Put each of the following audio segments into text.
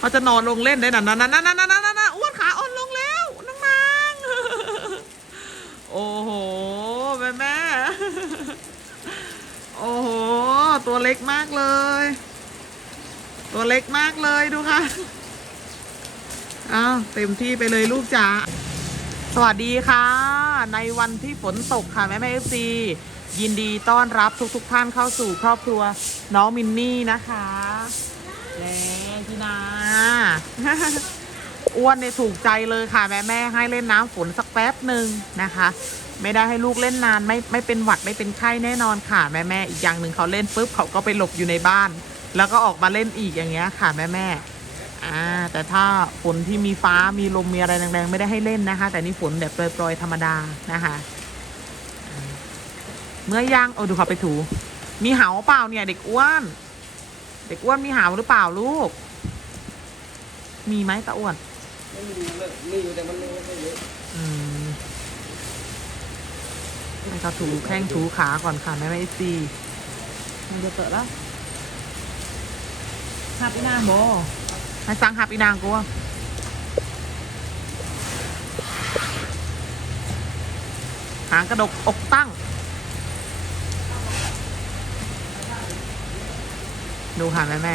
เขาจะนอนลงเล่นได้นั่นนั่นนั่นนั่นนั่นนั่นอ้วนขาอ่อนลงแล้วน้องนางโอ้โหแม่แม่โอ้โหตัวเล็กมากเลย ตัวเล็กมากเลยดูค่ะอ้าวเต็มที่ไปเลยลูกจ๋าสวัสดีค่ะ ในวันที่ฝนตกค่ะแม่แม่เอฟซียินดีต้อนรับทุกทุกๆท่านเข้าสู่ครอบครัวน้องมินนี่นะคะ แน่พี่นา อ้วนเนี่ยถูกใจเลยค่ะ แม่แม่ให้เล่นน้ำฝนสักแป๊บหนึ่งนะคะ ไม่ได้ให้ลูกเล่นนานไม่ไม่เป็นหวัดไม่เป็นไข้แน่นอนค่ะ แม่แม่อีกอย่างหนึ่งเขาเล่นปุ๊บเขาก็ไปหลบอยู่ในบ้าน แล้วก็ออกมาเล่นอีกอย่างเงี้ยค่ะ แม่แม่อ่าแต่ถ้าฝนที่มีฟ้ามีลมมีอะไรแรงๆไม่ได้ให้เล่นนะคะ แต่นี่ฝนแบบโปรยๆธรรมดานะคะเมื่อย่างโอ้ดูเขาไปถู มีเหาเปล่าเนี่ยเด็กอ้วน เด็กอ้วนมีเหาหรือเปล่าลูก มีไหมตาอ้วน ไม่มีเลยมีอยู่แต่มันไม่ค่อยเยอะอืมให้เขาถูแข้งถูขาก่อนค่ะแม่ไม่ซีมันจะเกิดแล้วหับอีนางโบให้สั่งหับอีนางกูอะหางกระดกอกตั้ง ดูค่ะแม่แม่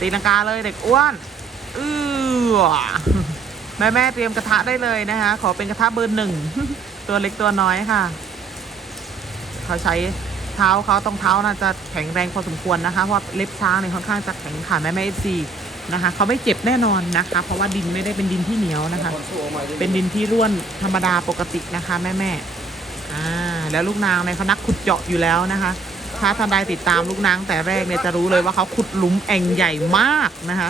ตีลังกาเลยเด็กอ้วนเออแม่แม่เตรียมกระทะได้เลยนะคะ ขอเป็นกระทะเบอร์หนึ่งตัวเล็กตัวน้อยค่ะ เขาใช้เท้าเขาตรงเท้าน่าจะแข็งแรงพอสมควรนะคะ เพราะเล็บช้างเนี่ยค่อนข้างจะแข็งค่ะแม่แม่เอฟซีนะคะเขาไม่เจ็บแน่นอนนะคะ เพราะว่าดินไม่ได้เป็นดินที่เหนียวนะคะ เป็นดินที่ร่วนธรรมดาปกตินะคะ แม่แม่อ่าแล้วลูกนางเนี่ยเขานักขุดเจาะอยู่แล้วนะคะ ถ้าท่านใดติดตามลูกนางแต่แรกเนี่ยจะรู้เลยว่าเขาขุดหลุมแอ่งใหญ่มากนะคะ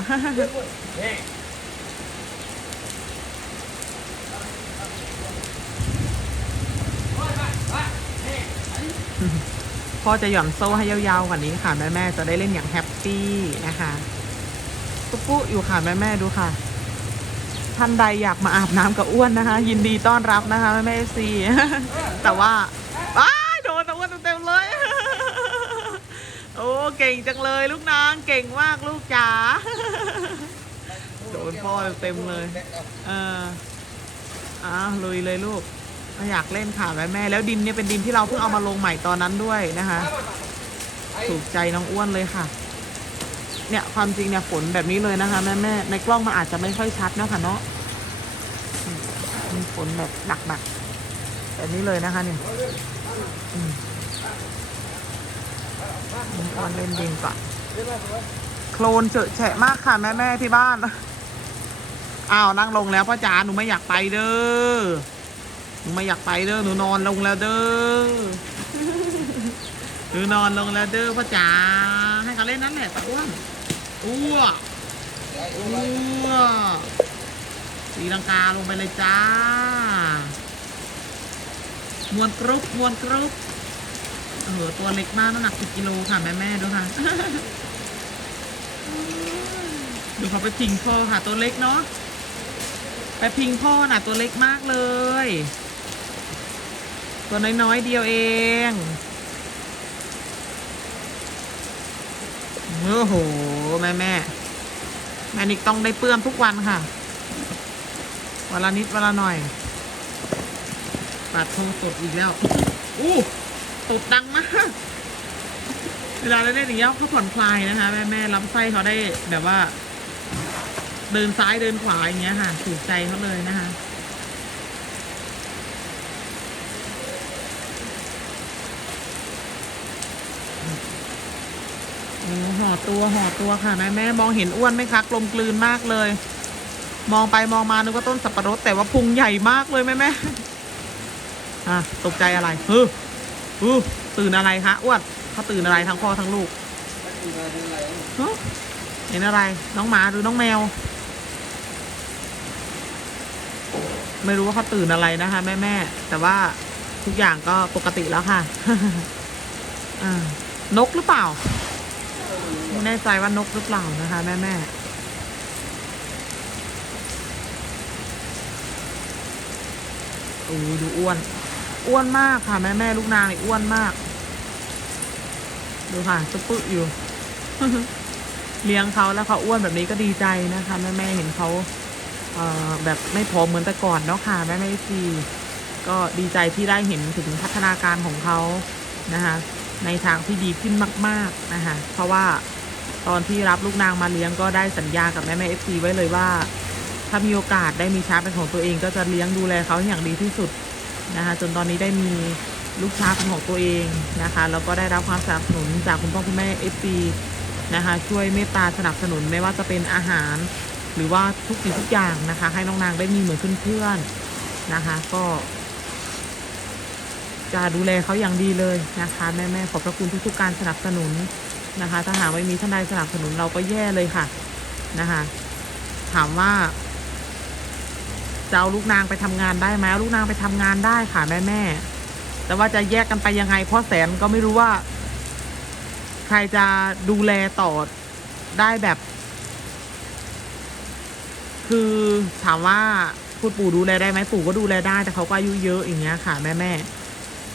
พ่อจะหย่อนโซ่ให้ยาวๆกว่านี้ค่ะ แม่ๆจะได้เล่นอย่างแฮปปี้นะคะปุ๊ปุ๊อยู่ค่ะแม่ๆดูค่ะ ท่านใดอยากมาอาบน้ำกับอ้วนนะคะ ยินดีต้อนรับนะคะ แม่แม่ซีแต่ว่าอ้ายโดนตะอ้วนเต็มๆเลย โอ้เก่งจังเลยลูกนางเก่งมากลูกจ๋าโดนพ่อเต็มๆเลยเอออ้าวลุยเลยลูกอยากเล่นค่ะแม่แม่แล้วดินเนี่ยเป็นดินที่เราเพิ่งเอามาลงใหม่ตอนนั้นด้วยนะคะ ถูกใจน้องอ้วนเลยค่ะ เนี่ยความจริงเนี่ยฝนแบบนี้เลยนะคะแม่แม่ในกล้องมันอาจจะไม่ค่อยชัดเนอะค่ะเนาะอืมมีฝนแบบหนักๆแบบนี้เลยนะคะเนี่ยอืม น้อนเล่นดินก่อนโคลนเจอะแฉะมากค่ะแม่แม่ที่บ้าน อ้าวนั่งลงแล้วพ่อจ๋าหนูไม่อยากไปเด้อ หนูไม่อยากไปเด้อหนูนอนลงแล้วเด้อ หนูนอนลงแล้วเด้อพ่อจ๋าให้เขาเล่นนั่นแหละตะอ้วนอ้วอ้วตีลังกาลงไปเลยจ้ามวนกรุ๊ปมวนกรุ๊ป เออตัวเล็กมากน้ำหนักสิบกิโลค่ะแม่แม่ดูค่ะ ดูเขาไปพิงพ่อค่ะ ตัวเล็กเนาะไปพิงพ่อน่ะ ตัวเล็กมากเลย ตัวน้อยๆเดียวเองโอ้โหแม่แม่แม่นิกต้องได้เปื้อมทุกวันค่ะวันละนิดวันละหน่อยปัดโทงตดอีกแล้วอู้ ตดดังมาก เวลาเราเล่นอย่างเงี้ยเขาผ่อนคลายนะคะ แม่แม่ลำไส้เขาได้แบบว่า เดินซ้ายเดินขวาอย่างเงี้ยค่ะถูกใจเขาเลยนะคะโอ้ห่อตัวห่อตัวค่ะแม่แม่มองเห็นอ้วนไหมคะกลมกลืนมากเลย มองไปมองมานึกว่าต้นสับปะรดแต่ว่าพุงใหญ่มากเลยแม่แม่อะตกใจอะไรเฮ้อ ฮู้ตื่นอะไรคะอ้วนเขาตื่นอะไรทั้งพ่อทั้งลูกฮะเห็นอะไร น้องหมาหรือน้องแมว ไม่รู้ว่าเขาตื่นอะไรนะคะแม่แม่แต่ว่าทุกอย่างก็ปกติแล้วค่ะอ่านกหรือเปล่าไม่แน่ใจว่านกหรือเปล่านะคะ แม่แม่โอ้ยดูอ้วน อ้วนมากค่ะ แม่แม่ลูกนางนี่อ้วนมาก ดูค่ะซุปเปอยู่ เลี้ยงเขาแล้วเขาอ้วนแบบนี้ก็ดีใจนะคะ แม่แม่เห็นเขาเอ่อแบบไม่ผอเหมือนแต่ก่อนเนาะค่ะ แม่แม่ทีก็ดีใจที่ได้เห็นถึงพัฒนาการของเขานะคะในทางที่ดีขึ้นมาก ๆนะคะเพราะว่าตอนที่รับลูกนางมาเลี้ยงก็ได้สัญญากับแม่แม่เอฟซีไว้เลยว่า ถ้ามีโอกาสได้มีช้างเป็นของตัวเองก็จะเลี้ยงดูแลเขาอย่างดีที่สุด นะคะจนตอนนี้ได้มีลูกช้างของตัวเองนะคะแล้วก็ได้รับความสนับสนุนจากคุณพ่อคุณแม่เอฟซีนะคะช่วยเมตตาสนับสนุนไม่ว่าจะเป็นอาหาร หรือว่าทุกสิ่งทุกอย่างนะคะ ให้น้องนางได้มีเหมือนเพื่อนๆนะคะ ก็ จะดูแลเขาอย่างดีเลยนะคะแม่ๆขอบพระคุณทุกๆการสนับสนุนนะคะ ถ้าหากไม่มีท่านใดสนับสนุนเราก็แย่เลยค่ะนะคะ ถามว่า จะเอาลูกนางไปทำงานได้ไหมลูกนางไปทำงานได้ค่ะแม่แม่แต่ว่าจะแยกกันไปยังไงพ่อแสนก็ไม่รู้ว่า ใครจะดูแลต่อได้แบบ คือถามว่าคุณปู่ดูแลได้ไหมปู่ก็ดูแลได้ แต่เขาก็อายุเยอะอย่างเงี้ยค่ะ แม่แม่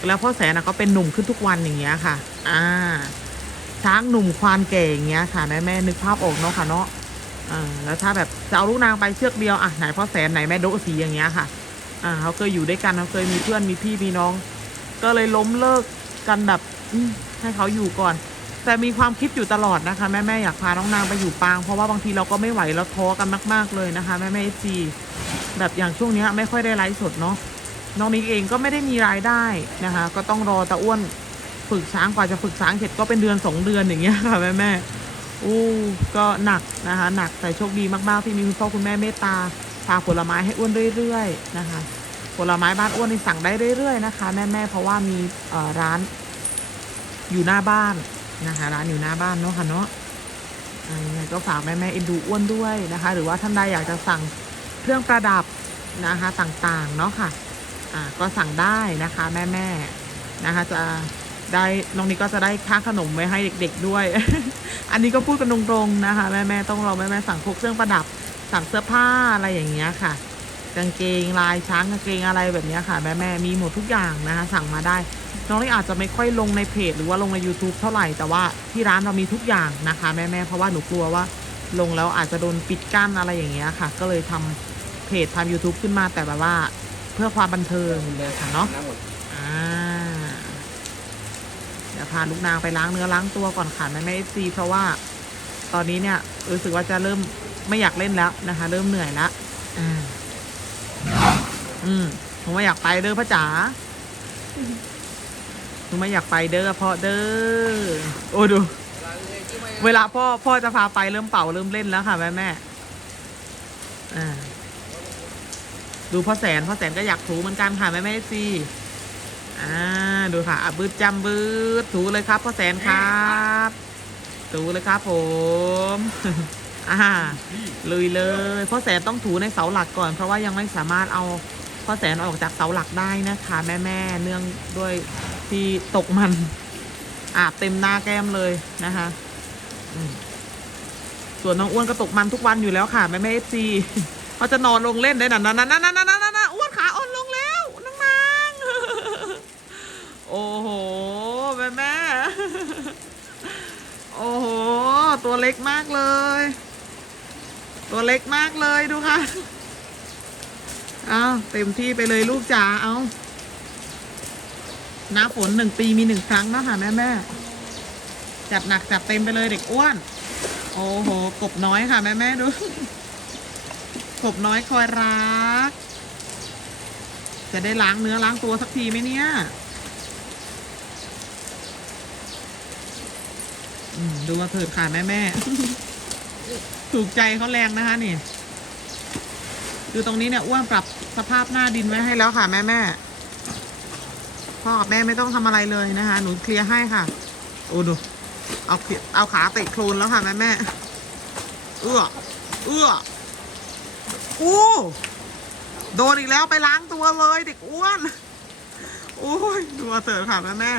แล้วพ่อแสนก็เป็นหนุ่มขึ้นทุกวันอย่างเงี้ยค่ะ อ่าช้างหนุ่มควานแก่อย่างเงี้ยค่ะแม่แม่นึกภาพออกเนาะค่ะเนาะ อ่าแล้วถ้าแบบจะเอาลูกนางไปเชือกเดียวอะไหนพ่อแสนไหนแม่โดสีอย่างเงี้ยค่ะ อ่าเขาเคยอยู่ด้วยกันเขาเคยมีเพื่อนมีพี่มีน้อง ก็เลยล้มเลิกกันแบบให้เขาอยู่ก่อน แต่มีความคิดอยู่ตลอดนะคะแม่แม่อยากพาน้องนางไปอยู่ปาง เพราะว่าบางทีเราก็ไม่ไหวเราท้อกันมาก ๆเลยนะคะ แม่แม่จีแบบอย่างช่วงนี้ไม่ค่อยได้ไลฟ์สดเนาะน้องนิกเองก็ไม่ได้มีรายได้นะคะ ก็ต้องรอตาอ้วนฝึกช้างกว่าจะฝึกช้างเสร็จก็เป็นเดือนสองเดือนอย่างเงี้ยค่ะแม่แม่ อู้ก็หนักนะคะ หนักแต่โชคดีมากๆที่มีคุณพ่อคุณแม่เมตตาพาผลไม้ให้อ้วนเรื่อยๆนะคะ ผลไม้บ้านอ้วนนี่สั่งได้เรื่อยๆนะคะ แม่ๆเพราะว่ามีร้านอยู่หน้าบ้านนะคะร้านอยู่หน้าบ้านเนาะค่ะเนาะยังไงก็ฝากแม่ๆเอ็นดูอ้วนด้วยนะคะ หรือว่าท่านใดอยากจะสั่งเครื่องประดับนะคะต่างๆเนาะค่ะ อ่าก็สั่งได้นะคะ แม่ๆนะคะจะ ได้น้องนี้ก็จะได้ค่าขนมไว้ให้เด็ก ๆด้วย อันนี้ก็พูดกันตรงๆนะคะ แม่แม่ๆต้องเราแม่แม่ๆสั่งพวกเครื่องประดับ สั่งเสื้อผ้าอะไรอย่างเงี้ยค่ะกางเกงลายช้างกางเกงอะไรแบบเนี้ยค่ะ แม่แม่ๆมีหมดทุกอย่างนะคะสั่งมาได้ น้องนี่อาจจะไม่ค่อยลงในเพจหรือว่าลงใน YouTube เท่าไหร่แต่ว่าที่ร้านเรามีทุกอย่างนะคะ แม่แม่ๆเพราะว่าหนูกลัวว่า ลงแล้วอาจจะโดนปิดกั้นอะไรอย่างเงี้ยค่ะ ก็เลยทำเพจทำ YouTube ขึ้นมาแต่แบบว่า เพื่อความบันเทิงค่ะเนาะน้ำหมดอ่าเดี๋ยวพาลูกนางไปล้างเนื้อล้างตัวก่อนค่ะแม่แม่เอฟซีเพราะว่าตอนนี้เนี่ยรู้สึกว่าจะเริ่มไม่อยากเล่นแล้วนะคะ เริ่มเหนื่อยแล้วอ่าอืมผมไม่อยากไปเด้อพ่อจ๋าผมไม่อยากไปเด้อพ่อเด้อโอ้ดู เวลาพ่อพ่อจะพาไปเริ่มเป่าเริ่มเล่นแล้วค่ะแม่แม่อ่าดูพ่อแสนพ่อแสนก็อยากถูเหมือนกันค่ะแม่แม่ซี อ่าดูค่ะบืดจำบืดถูเลยครับพ่อแสนครับถูเลยครับผมอ่าลุยเลยพ่อแสนต้องถูในเสาหลักก่อน เพราะว่ายังไม่สามารถเอาพ่อแสนออกจากเสาหลักได้นะคะแม่แม่ๆเนื่องด้วยที่ตกมันอาบเต็มหน้าแก้มเลยนะคะส่วนน้องอ้วนก็ตกมันทุกวันอยู่แล้วค่ะแม่แม่เอฟซีเขาจะนอนลงเล่นได้นั่นนั่นนั่นนั่นนั่นนั่นนั่นอ้วนขาอ่อนลงแล้วนางนาง โอ้โห แม่แม่ โอ้โห ตัวเล็กมากเลย ตัวเล็กมากเลยดูค่ะ เอาเต็มที่ไปเลยลูกจ๋า เอาหน้าฝนหนึ่งปีมีหนึ่งครั้งเนะค่ะแม่แม่จัดหนักจัดเต็มไปเลยเด็กอ้วน โอ้โห กบน้อยค่ะแม่แม่ดู กบน้อยคอยรัก จะได้ล้างเนื้อล้างตัวสักทีไหมเนี่ยอืม ดูมาเถิดค่ะแม่แม่ถูกใจเขาแรงนะคะนี่ดูตรงนี้เนี่ยอ้วนปรับสภาพหน้าดินไว้ให้แล้วค่ะ แม่แม่พ่อกับแม่ไม่ต้องทำอะไรเลยนะคะ หนูเคลียร์ให้ค่ะ โอ้ดู เอาเขียเอาขาเตะโคลนแล้วค่ะ แม่แม่เอื้อเอื้ออู้โดนอีกแล้วไปล้างตัวเลยเด็กอ้วน โอ้ยดูเอาเถอะค่ะแม่แม่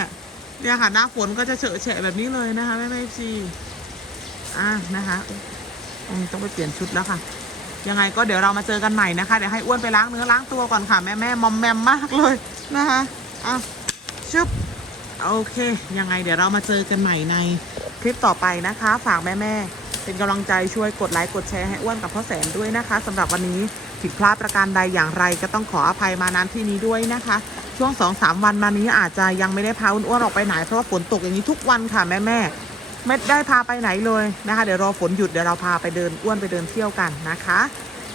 เนี่ยค่ะหน้าฝนก็จะเฉอะแฉะแบบนี้เลยนะคะแม่แม่ซีอะนะคะต้องไปเปลี่ยนชุดแล้วค่ะ ยังไงก็เดี๋ยวเรามาเจอกันใหม่นะคะ เดี๋ยวให้อ้วนไปล้างเนื้อล้างตัวก่อนค่ะ แม่แม่มอมแมมมากเลยนะคะอะชึบโอเค ยังไงเดี๋ยวเรามาเจอกันใหม่ในคลิปต่อไปนะคะ ฝากแม่แม่เป็นกำลังใจช่วยกดไลค์กดแชร์ให้อ้วนกับพ่อแสนด้วยนะคะสำหรับวันนี้ผิดพลาดประการใดอย่างไรก็ต้องขออภัยมาณที่นี้ด้วยนะคะ ช่วง2อสามวันมานี้อาจจะยังไม่ได้พาอ้วนๆออกไปไหน เพราะว่าฝนตกอย่างนี้ทุกวันค่ะแม่แม่ไม่ได้พาไปไหนเลยนะคะ เดี๋ยวรอฝนหยุดเดี๋ยวเราพาไปเดินอ้วนไปเดินเที่ยวกันนะคะ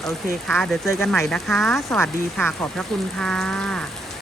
โอเคค่ะ เดี๋ยวเจอกันใหม่นะคะ สวัสดีค่ะ ขอบพระคุณค่ะ